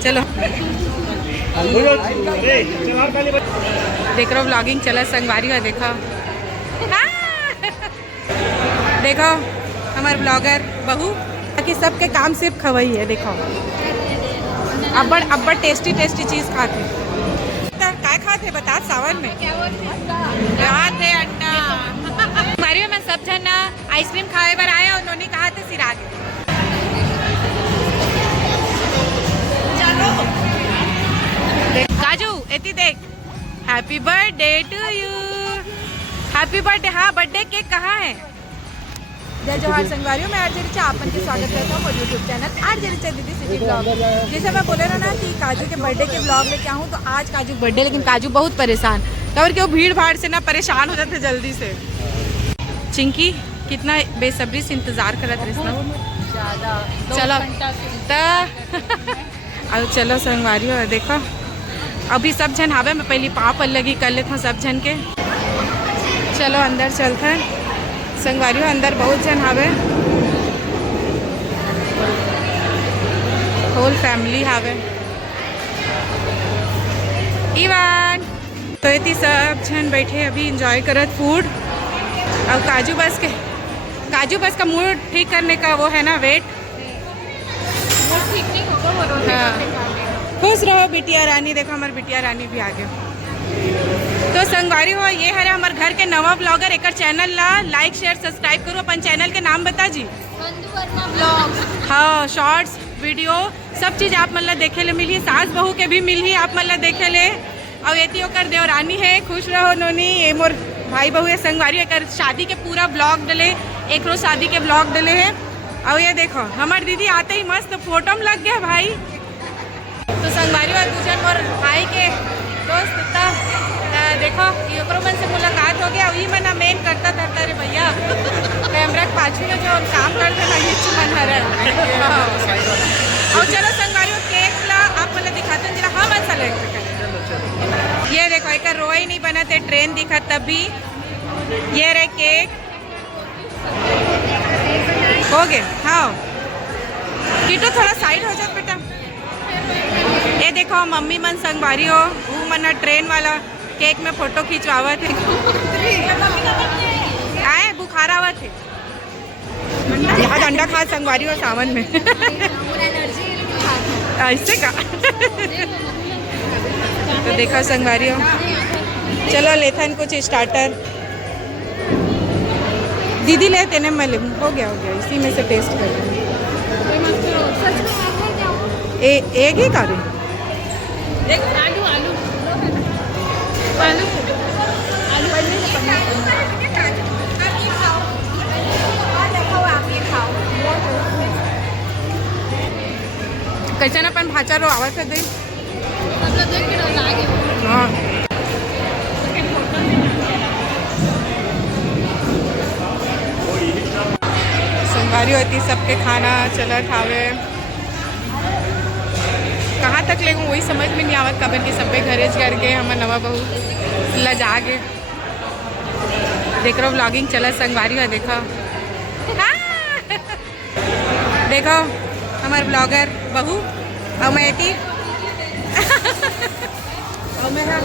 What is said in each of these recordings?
चलो देख रहा व्लॉगिंग चला संगवारी है। देखो देखो हमारे ब्लॉगर बहू कि सबके काम सिर्फ खवई है। देखो अब्बड़ टेस्टी चीज खाते क्या खाते बता सावन में खाते अंडा हमारे में सब जन आइसक्रीम खाए बार आए और उन्होंने कहा थे सिरा के काजू एती देख happy birthday to you happy birthday. हाँ बर्थडे केक कहाँ है? जय जोहार संगवारियों में आरजे रिचा आपन के स्वागत करता हूँ यूट्यूब चैनल आरजे रिचा दीदी सिटी ब्लॉग। जैसे मैं बोले ना कि काजू के बर्थडे के ब्लॉग लेके आऊँ तो आज काजू बर्थडे, लेकिन काजू बहुत परेशान कवर के वो भीड़ भाड़ से ना परेशान हो जाते जल्दी से। चिंकी कितना बेसब्री से इंतजार करत रही चलो अब चलो संगवारियों देखो अभी सब जन हावे में पहली पाँव लगी कर लेता हूँ सब जन के। चलो अंदर चलते हैं संगवारियों अंदर बहुत जन हावे होल फैमिली हावे इवान तो इतनी सब जन बैठे अभी इंजॉय करत फूड। अब काजू बस का मूड ठीक करने का वो है ना वेट। हाँ खुश रहो बिटिया रानी। देखो हमारी बिटिया रानी भी आ गए। तो संगवारी हो ये है हमारे घर के नवा ब्लॉगर एक चैनल ला लाइक शेयर सब्सक्राइब करो। अपन चैनल के नाम बता जी हाँ शॉर्ट्स वीडियो सब चीज़ आप मतलब देखे ले मिली। सास बहू के भी मिली आप मतलब देखे ले। और ये कर देवरानी है खुश रहो नोनी ये मोर भाई बहू है संगवारी एक शादी के पूरा ब्लॉग डले एक रोज शादी के ब्लॉग डले है। और ये देखो हमारी दीदी आते ही मस्त फोटो में लग गया भाई। तो संगवारी और दूसरे और भाई के दोस्त देखो ये मन से मुलाकात हो गया वही मना मेन करता था रे भैया कैमरा के पाछू में जो काम करते ना ये मन है। और चलो संगवारी केक ला आप मतलब दिखाते हैं जरा हम ऐसा लगे। ये देखो एक रोआ ही नहीं बना थे ट्रेन दिखा तभी ये रहे केक हो गए। हाँ कीटो थोड़ा साइड हो जाए बेटा। ये देखो मम्मी मन संगवारी हो वो मन ट्रेन वाला केक में फोटो खिंचवावा थे आए बुखार आवा थे यहाँ अंडा खा संगवारी हो सावन में ऐसे का तो देखा संगवारी हो। चलो लेथन कुछ स्टार्टर दीदी लेते ने मैं हो गया इसी में से टेस्ट कर एक ही का आलू आलू आलू आलू कैसे ना अपन भाचा रो आवाज कर दे। हाँ संगवारी होती सबके खाना चला खावे कहाँ तक लेगूँ वही समझ में नहीं आवत कबर की सबे घरे कर गए हमार नवा बहू लजा गे। देख रहा व्लॉगिंग चला संगवारी है। देखो देखो हमारे ब्लॉगर बहू और मैं थी और मेरा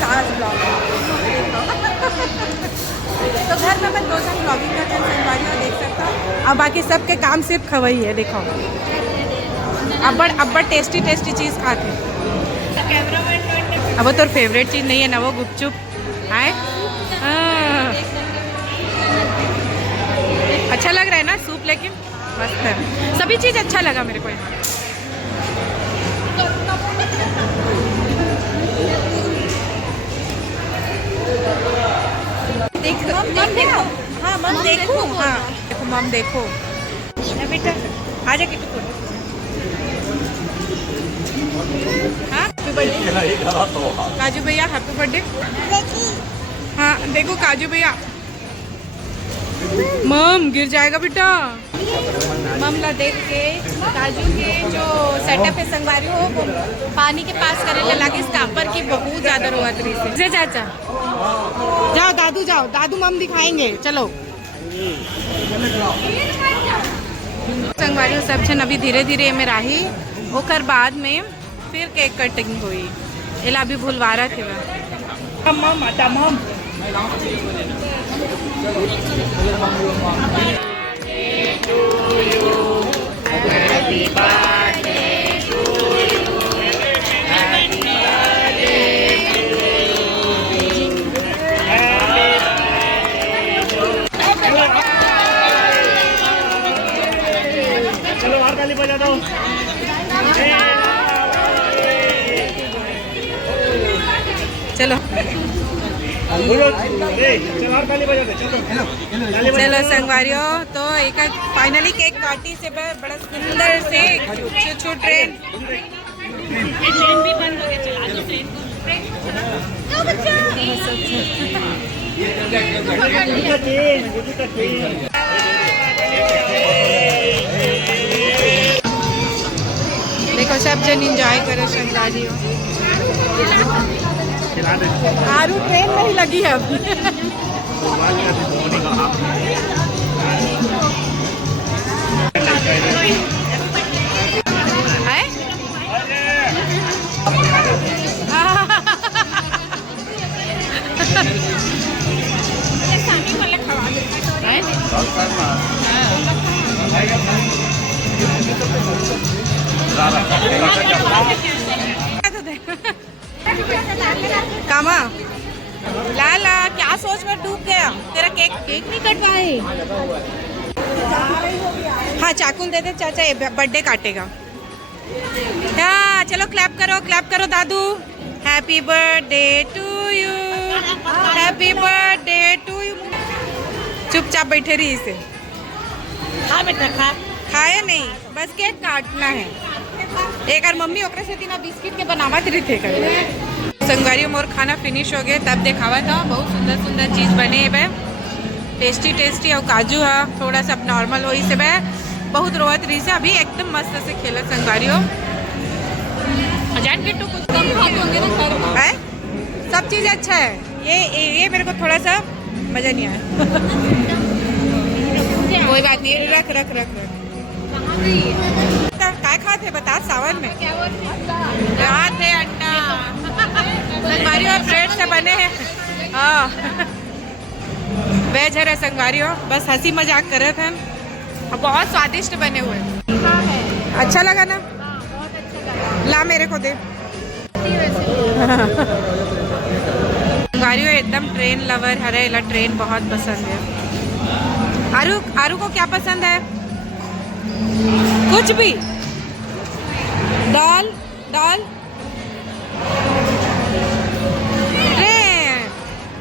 सास ब्लॉगर तो घर में मैं 2 साल ब्लॉगिंग करते हैं संगवारी देख सकता हूँ। और बाकी सबके काम सिर्फ खवई है। देखो अब्बड़ टेस्टी चीज खाते अब वो तो फेवरेट चीज नहीं है ना वो गुपचुप है। अच्छा लग रहा है ना सूप लेकिन मस्त है सभी चीज अच्छा लगा मेरे को यहाँ। देखो हाँ मम देखो हाँ देखो मम देखो बेटा आ जा किटू हाँ काजू भैया हैप्पी बर्थडे। हाँ देखो काजू भैया मम गिर जाएगा बेटा। मम ला देख के काजू के जो सेटअप है संगवारी हो वो पानी के पास करे लगे स्टापर की बहुत ज्यादा रोआत रही से। चाचा जाओ दादू मम दिखाएंगे चलो। संगवारी सब जन अभी धीरे धीरे में राही ओकर बाद में फिर केक कटिंग हुई। एला अभी भूलवारा थे चलो और ताली बजा दो। चलो चलो और ताली बजा दो। चलो संगवारियों, तो एक फाइनली केक काटी से बड़ा सुंदर से छो ट्रेन भी बंद हो गया। चला दो देखो सब जन एंजॉय करो संगवारियों। आरू ट्रेन नहीं लगी है अब। कामा लाला क्या सोच कर डूब गया? तेरा केक नहीं कटवाए? हाँ चाकू दे दे चाचा, ये बर्थडे काटेगा। हाँ चलो क्लैप करो दादू। Happy birthday to you, happy birthday to you. चुपचाप बैठे रही इसे। हाँ बेटा खा। खाया नहीं, बस केक काटना है। एक और मम्मी ओकरे से तीना बिस्किट के बनावत रही थे। संगवारियों मोर खाना फिनिश हो गए तब दिखावा था। बहुत सुंदर सुंदर चीज़ बने है। टेस्टी और काजू है थोड़ा सा नॉर्मल हो से बहुत रोवत रही से। अभी एकदम मस्त से खेला संगवारियों। जान के कुछ कम खाते होंगे ना है? सब चीज़ अच्छा है। ये मेरे को थोड़ा सा मज़ा नहीं आया। कोई बात नहीं, रख क्या खाते बता सावन में? यहाँ थे अंडा संगवारियों और ब्रेड से बने हैं। हाँ वेज है संगवारियों, बस हंसी मजाक करे थे। बहुत स्वादिष्ट बने हुए। अच्छा लगा ना? ला मेरे को दे। संगवारियों एकदम ट्रेन लवर है। ला ट्रेन बहुत पसंद है। आरू को क्या पसंद है? कुछ भी। दाल ट्रेन।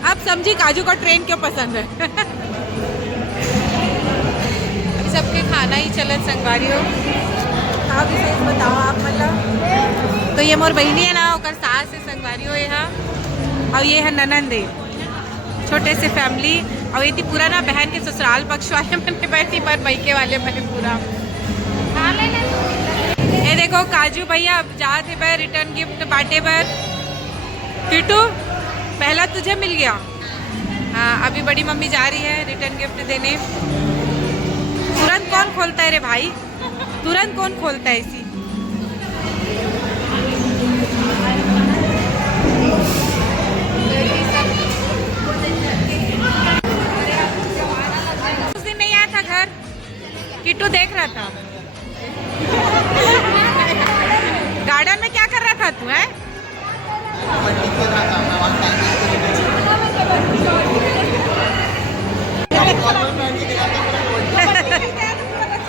अब समझी काजू का ट्रेन क्यों पसंद है। अभी सबके खाना ही चलत संगवारियों। आप इसे बताओ आप मतलब। तो ये मोर बहनी है ना, ओकर सास है संगवारियों यहाँ। और ये है ननंद है। छोटे से फैमिली। और ये थी पूरा ना बहन के ससुराल पक्ष वाले मैंने बैठी पर मैके वाले मैंने पूरा। ये देखो काजू भैया अब जाते पर रिटर्न गिफ्ट बांटे पर। किटू पहला तुझे मिल गया। हाँ अभी बड़ी मम्मी जा रही है रिटर्न गिफ्ट देने। तुरंत कौन खोलता है रे भाई? तुरंत कौन खोलता है इसी? उस दिन नहीं आया था घर, किट्टू देख रहा था। गार्डन में क्या कर रहा था तू? है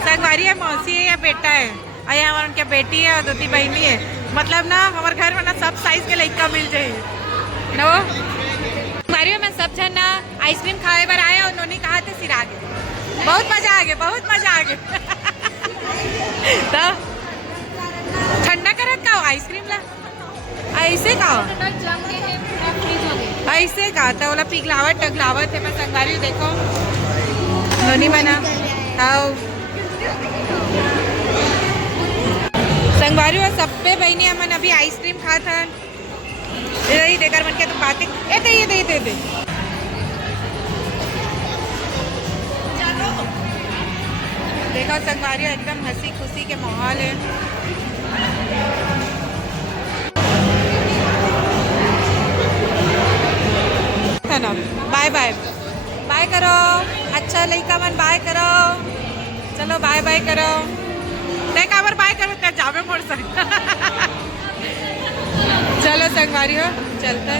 संगवारी है, मौसी है या बेटा है? अरे हमारे उनके बेटी है और दो तीन बहनी है। मतलब ना हमारे घर में ना सब साइज के लड़का मिल जाए नो। संगवारी में सब जन ना आइसक्रीम खाए बार आए और उन्होंने कहा थे सिरा गए। बहुत मजा आ गया, बहुत मजा आ गया। तो ठंडा करत का आइसक्रीम ला ऐसे का ऐसे का था बोला पिघलावट टगलावट है। मैं संगवारी देखो नोनी बना आओ संगवारी और सब पे बहनी मन अभी आइसक्रीम खा था। यही देकर मन के तो बातें ये दे देखो संगवारी एकदम हंसी खुशी के माहौल है। है ना, बाय बाय बाय करो, अच्छा लड़का मन बाय करो, चलो बाय बाय करो, देखावर बाय करो त्या जावे मोड़ सकता। चलो संगवारी हो चलते हैं।